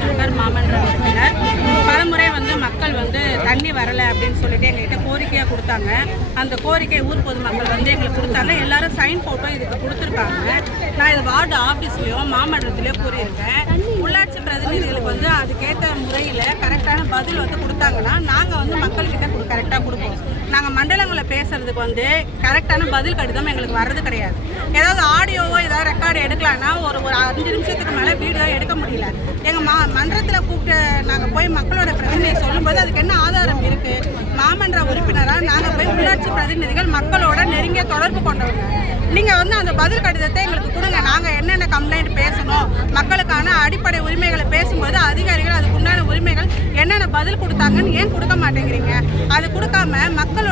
சுல்கர் மாமன்ற உறுப்பினர். பலமுறை மக்கள் தண்ணி வரலை அப்படின்னு சொல்லிட்டு எங்ககிட்ட கோரிக்கையாக கொடுத்தாங்க. அந்த கோரிக்கை ஊர் பொதுமக்கள் எங்களுக்கு கொடுத்தாங்க. எல்லாரும் சைன் போட்டோ இதுக்கு கொடுத்துருக்காங்க. நான் இது வார்டு ஆஃபீஸ்லேயோ மாமன்றத்திலையோ கூறியிருக்கேன். உள்ளாட்சி பிரதிநிதிகளுக்கு அதுக்கேற்ற முறையில் கரெக்டான பதில் கொடுத்தாங்கன்னா நாங்கள் மக்கள்கிட்ட கரெக்டாக கொடுப்போம். நாங்கள் மண்டலங்களில் பேசுறதுக்கு கரெக்டான பதில் கடிதம் எங்களுக்கு வர்றது கிடையாது. ஏதாவது ஆடியோவோ ஏதாவது ரெக்கார்டு எடுக்கலான்னா ஒரு 5 நிமிஷத்துக்கு மேலே வீடியோ எடுக்க முடியல. எங்கள் மன்றத்தில் கூப்பிட்டு நாங்கள் போய் மக்களோட பிரச்சனையை சொல்லும்போது அதுக்கு என்ன ஆதாரம் இருக்குது? மாமன்ற உறுப்பினராக நாங்கள் போய் உள்ளாட்சி பிரதிநிதிகள் மக்களோட நெருங்கிய தொடர்பு கொண்டவங்க. நீங்கள் அந்த பதில் கடிதத்தை எங்களுக்கு கொடுங்க. நாங்கள் என்னென்ன கம்ப்ளைண்ட் பேசணும், மக்களுக்கான அடிப்படை உரிமைகளை பேசும்போது அதிகாரிகள் அதுக்கு உண்டான உரிமைகள் என்னென்ன பதில் கொடுத்தாங்கன்னு ஏன் கொடுக்க மாட்டேங்கிறீங்க? அது கொடுக்காம மக்கள்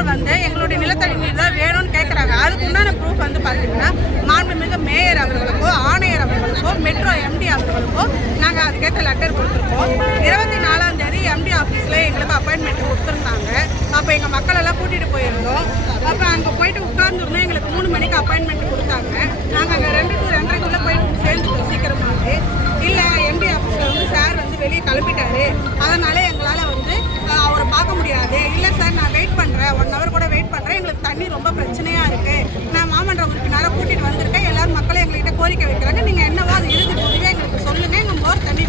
எங்களுடைய நிலத்தடி நீர் தான் வேணும்னு கேட்குறாங்க. அதுக்கு உண்டான ப்ரூஃப் பார்த்தீங்கன்னா மாண்புமிகு மேயர் அவர்களுக்கோ ஆணையர் அவர்களுக்கோ மெட்ரோ எம்டி அவர்களுக்கோ நாங்கள் அதுக்கேற்ற லெட்டர் கொடுத்துருக்கோம். 24ஆம் தேதி எம்டி ஆஃபீஸில் எங்களுக்கு அப்பாயின்மெண்ட் கொடுத்துருந்தாங்க. அப்போ எங்கள் மக்களெல்லாம் கூட்டிகிட்டு போயிருந்தோம். அப்போ அங்கே போயிட்டு உட்கார்ந்துருந்தோம். எங்களுக்கு 3 மணிக்கு அப்பாயின்மெண்ட் கொடுத்தாங்க. நாங்கள் அங்கே 2 to 2:30 போய் சேர்ந்துட்டோம் சீக்கிரமாகவே. இல்லை எம்டி ஆஃபீஸில் சார் வெளியே கிளம்பிட்டாரு, அதனால் எங்களால் அவரை பார்க்க முடியாது. இல்லை சார் நான் வெயிட் பண்ணுறேன், 1 hour கூட வெயிட் பண்ணுறேன், எங்களுக்கு தண்ணி ரொம்ப பிரச்சனையாக இருக்குது, நான் மாமன்ற உறுப்பினரை கூட்டிகிட்டு வந்திருக்கேன், எல்லோரும் மக்களே எங்கள்கிட்ட கோரிக்கை வைக்கிறாங்க, நீங்கள் என்னவோ அது இறுதி முடிவே எங்களுக்கு சொல்லுங்கள், எங்கள் போர் தண்ணி